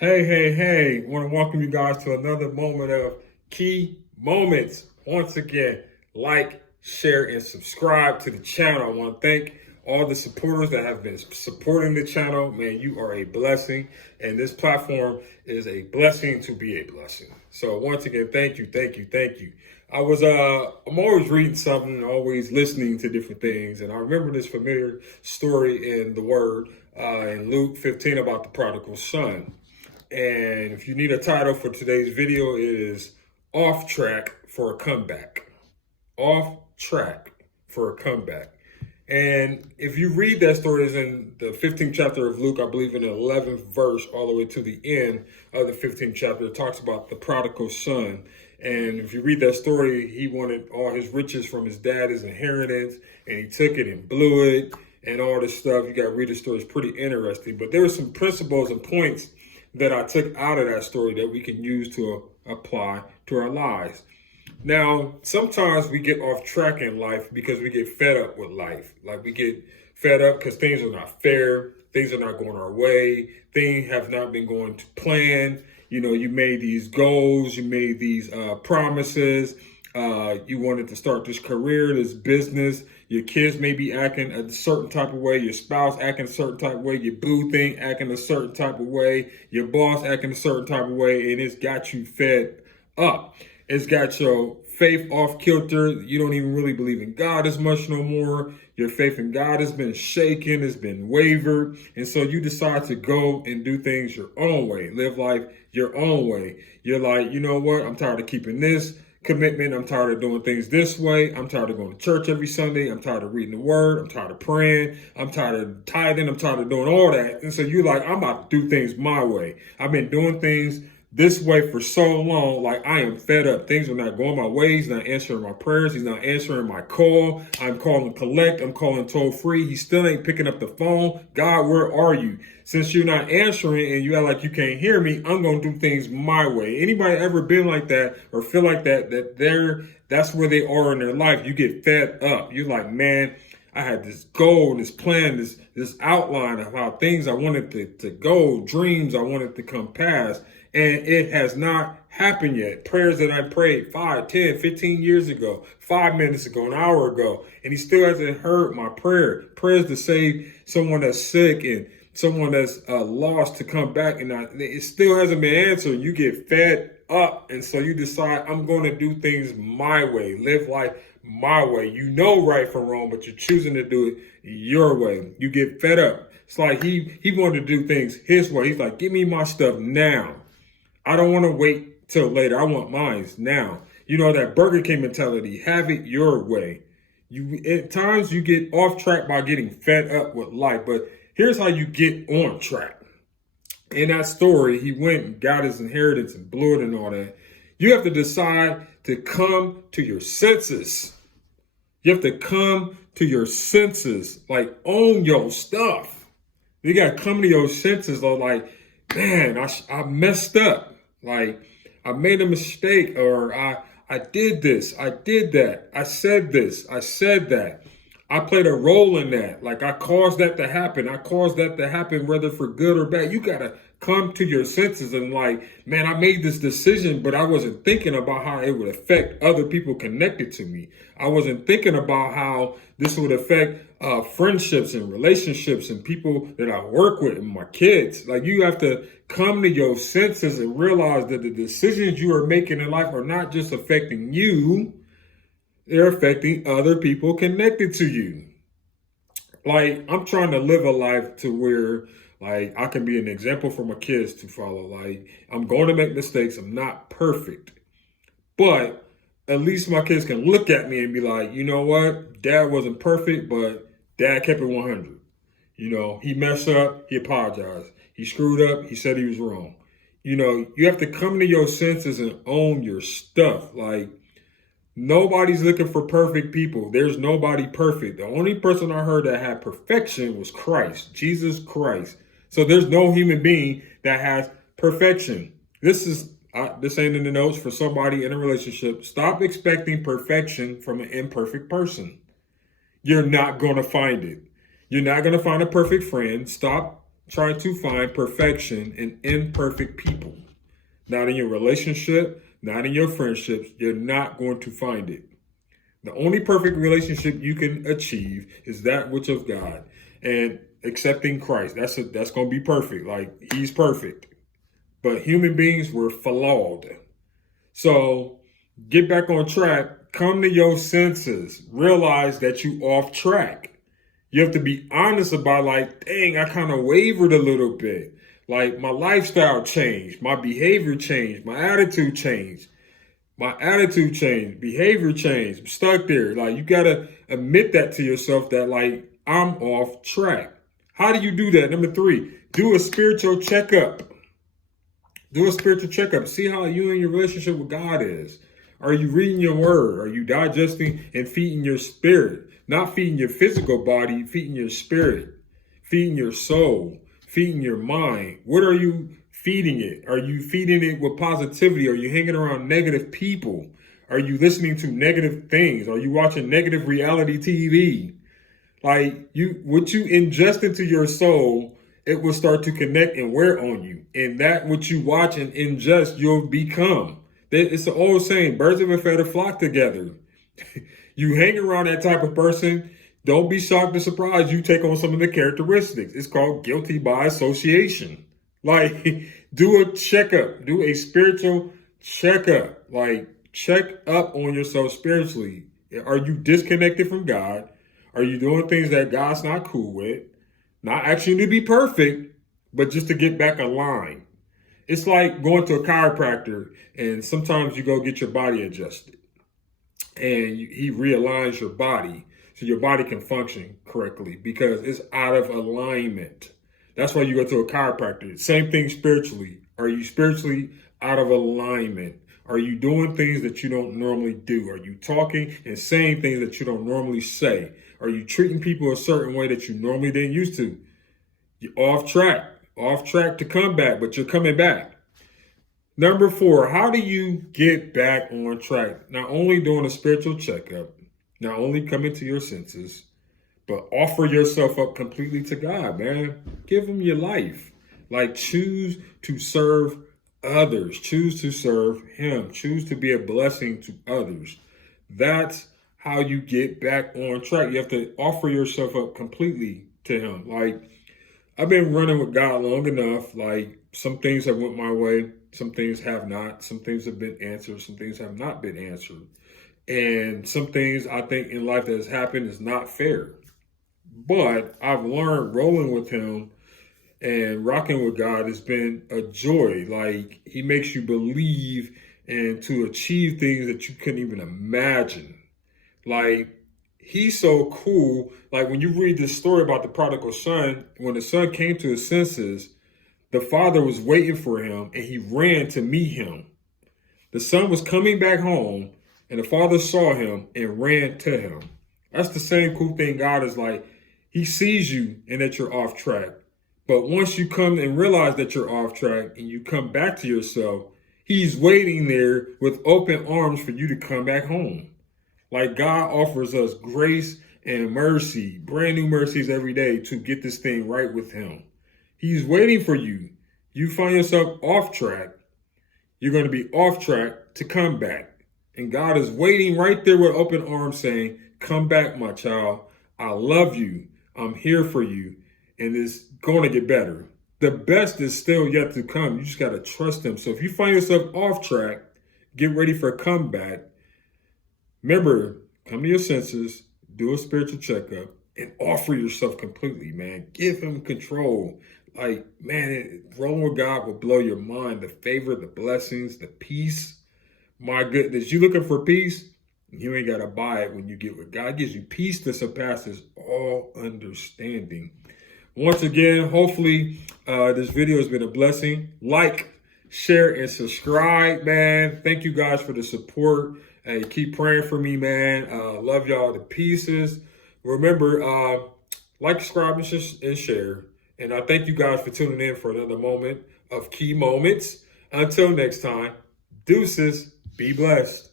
Hey. Want to welcome you guys to another moment of key moments. Once again, like, share, and subscribe to the channel. I want to thank all the supporters that have been supporting the channel. Man, you are a blessing, and this platform is a blessing to be a blessing. So once again, thank you. I'm always reading something, always listening to different things, and I remember this familiar story in the Word in Luke 15 about the prodigal son. And if you need a title for today's video, it is Off Track for a Comeback. Off Track for a Comeback. And if you read that story, it's in the 15th chapter of Luke, I believe in the 11th verse, all the way to the end of the 15th chapter. It talks about the prodigal son. And if you read that story, he wanted all his riches from his dad, his inheritance, and he took it and blew it and all this stuff. You got to read the story. It's pretty interesting. But there were some principles and points that I took out of that story that we can use to apply to our lives. Now, sometimes we get off track in life because we get fed up with life. Like we get fed up because things are not fair. Things are not going our way. Things have not been going to plan. You know, you made these goals. You made these promises. You wanted to start this career, this business. Your kids may be acting a certain type of way. Your spouse acting a certain type of way. Your boo thing acting a certain type of way. Your boss acting a certain type of way. And it's got you fed up. It's got your faith off kilter. You don't even really believe in God as much no more. Your faith in God has been shaken, has been wavered. And so you decide to go and do things your own way. Live life your own way. You're like, you know what? I'm tired of keeping this commitment. I'm tired of doing things this way. I'm tired of going to church every Sunday. I'm tired of reading the word. I'm tired of praying. I'm tired of tithing. I'm tired of doing all that. And so you're like, I'm about to do things my way. I've been doing things this way for so long. Like I am fed up. Things are not going my way. He's not answering my prayers. He's not answering my call. I'm calling collect. I'm calling toll free. He still ain't picking up the phone. God, where are you? Since you're not answering and you act like you can't hear me, I'm going to do things my way. Anybody ever been like that or feel like that's where they are in their life? You get fed up. You're like, man, I had this goal, this plan, this outline of how things I wanted to go, dreams I wanted to come past. And it has not happened yet. Prayers that I prayed 5, 10, 15 years ago, 5 minutes ago, an hour ago, and he still hasn't heard my prayer. Prayers to save someone that's sick and someone that's lost to come back, and it still hasn't been answered. You get fed up, and so you decide, I'm going to do things my way, live life my way. You know right from wrong, but you're choosing to do it your way. You get fed up. It's like he wanted to do things his way. He's like, give me my stuff now. I don't want to wait till later. I want mine now. You know, that Burger King mentality, have it your way. At times you get off track by getting fed up with life, but here's how you get on track. In that story, he went and got his inheritance and blew it and all that. You have to decide to come to your senses. You have to come to your senses, like own your stuff. You got to come to your senses, though, like, man, I messed up. Like, I made a mistake, or I did this, I did that, I said this, I said that. I played a role in that. Like, I caused that to happen. I caused that to happen, whether for good or bad. You got to come to your senses and like, man, I made this decision, but I wasn't thinking about how it would affect other people connected to me. I wasn't thinking about how this would affect friendships and relationships and people that I work with and my kids. Like, you have to come to your senses and realize that the decisions you are making in life are not just affecting you, they're affecting other people connected to you. Like, I'm trying to live a life to where, like, I can be an example for my kids to follow. Like, I'm going to make mistakes. I'm not perfect. But at least my kids can look at me and be like, you know what? Dad wasn't perfect, but Dad kept it 100. You know, he messed up. He apologized. He screwed up. He said he was wrong. You know, you have to come to your senses and own your stuff. Like, nobody's looking for perfect people. There's nobody perfect. The only person I heard that had perfection was Christ, Jesus Christ. So there's no human being that has perfection. This ain't in the notes for somebody in a relationship. Stop expecting perfection from an imperfect person. You're not going to find it. You're not going to find a perfect friend. Stop trying to find perfection in imperfect people. Not in your relationship, not in your friendships. You're not going to find it. The only perfect relationship you can achieve is that which of God and accepting Christ. That's going to be perfect. Like, he's perfect. But human beings were flawed. So get back on track. Come to your senses. Realize that you off track. You have to be honest about, like, dang, I kind of wavered a little bit. Like, my lifestyle changed. My behavior changed. My attitude changed. Behavior changed. I'm stuck there. Like, you got to admit that to yourself that, like, I'm off track. How do you do that? Number 3, do a spiritual checkup. Do a spiritual checkup. See how you and your relationship with God is. Are you reading your word? Are you digesting and feeding your spirit? Not feeding your physical body, feeding your spirit, feeding your soul, feeding your mind. What are you feeding it? Are you feeding it with positivity? Are you hanging around negative people? Are you listening to negative things? Are you watching negative reality TV? Like, what you ingest into your soul, it will start to connect and wear on you. And that what you watch and ingest, you'll become. It's the old saying, birds of a feather flock together. You hang around that type of person, don't be shocked or surprised you take on some of the characteristics. It's called guilty by association. Like, do a checkup, do a spiritual checkup. Like, check up on yourself spiritually. Are you disconnected from God? Are you doing things that God's not cool with? Not asking you to be perfect, but just to get back aligned. It's like going to a chiropractor and sometimes you go get your body adjusted and he realigns your body so your body can function correctly because it's out of alignment. That's why you go to a chiropractor. Same thing spiritually. Are you spiritually out of alignment? Are you doing things that you don't normally do? Are you talking and saying things that you don't normally say? Are you treating people a certain way that you normally didn't used to? You're off track to come back, but you're coming back. Number 4, how do you get back on track? Not only doing a spiritual checkup, not only coming to your senses, but offer yourself up completely to God, man. Give him your life. Like, choose to serve others. Choose to serve him. Choose to be a blessing to others. That's how you get back on track. You have to offer yourself up completely to him. Like, I've been running with God long enough. Like, some things have went my way. Some things have not. Some things have been answered. Some things have not been answered. And some things I think in life that has happened is not fair. But I've learned rolling with him and rocking with God has been a joy. Like, he makes you believe and to achieve things that you couldn't even imagine. Like, he's so cool. Like, when you read this story about the prodigal son, when the son came to his senses, the father was waiting for him and he ran to meet him. The son was coming back home and the father saw him and ran to him. That's the same cool thing. God is like, he sees you and that you're off track. But once you come and realize that you're off track and you come back to yourself, he's waiting there with open arms for you to come back home. Like, God offers us grace and mercy, brand new mercies every day to get this thing right with him. He's waiting for you. You find yourself off track, you're going to be off track to come back. And God is waiting right there with open arms saying, come back, my child. I love you. I'm here for you. And it's going to get better. The best is still yet to come. You just got to trust him. So if you find yourself off track, get ready for a comeback. Remember, come to your senses, do a spiritual checkup, and offer yourself completely, man. Give him control. Like, man, rolling with God will blow your mind. The favor, the blessings, the peace. My goodness, you looking for peace? You ain't got to buy it when you get with God. Gives you peace that surpasses all understanding. Once again, hopefully this video has been a blessing. Like, share, and subscribe, man. Thank you guys for the support. Hey, keep praying for me, man. Love y'all to pieces. Remember, like, subscribe, and share. And I thank you guys for tuning in for another moment of Key Moments. Until next time, deuces, be blessed.